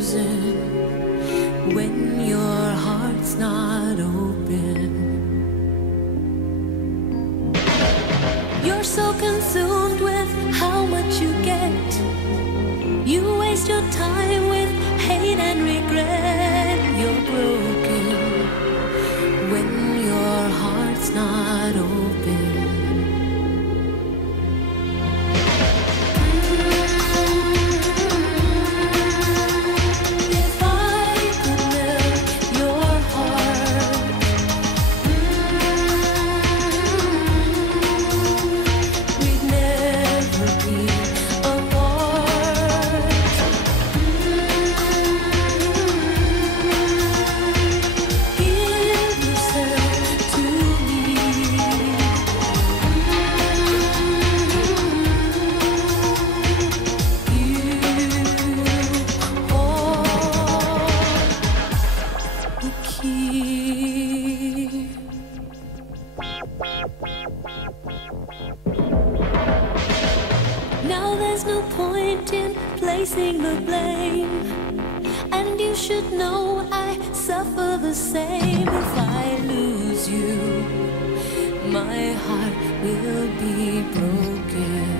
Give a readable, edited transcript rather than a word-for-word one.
losing when your heart's not open. You're so consumed with how much you get. You waste your time with hate and regret. You're broken when your heart's not open. Now there's no point in placing the blame, and you should know I suffer the same. If I lose you, my heart will be broken.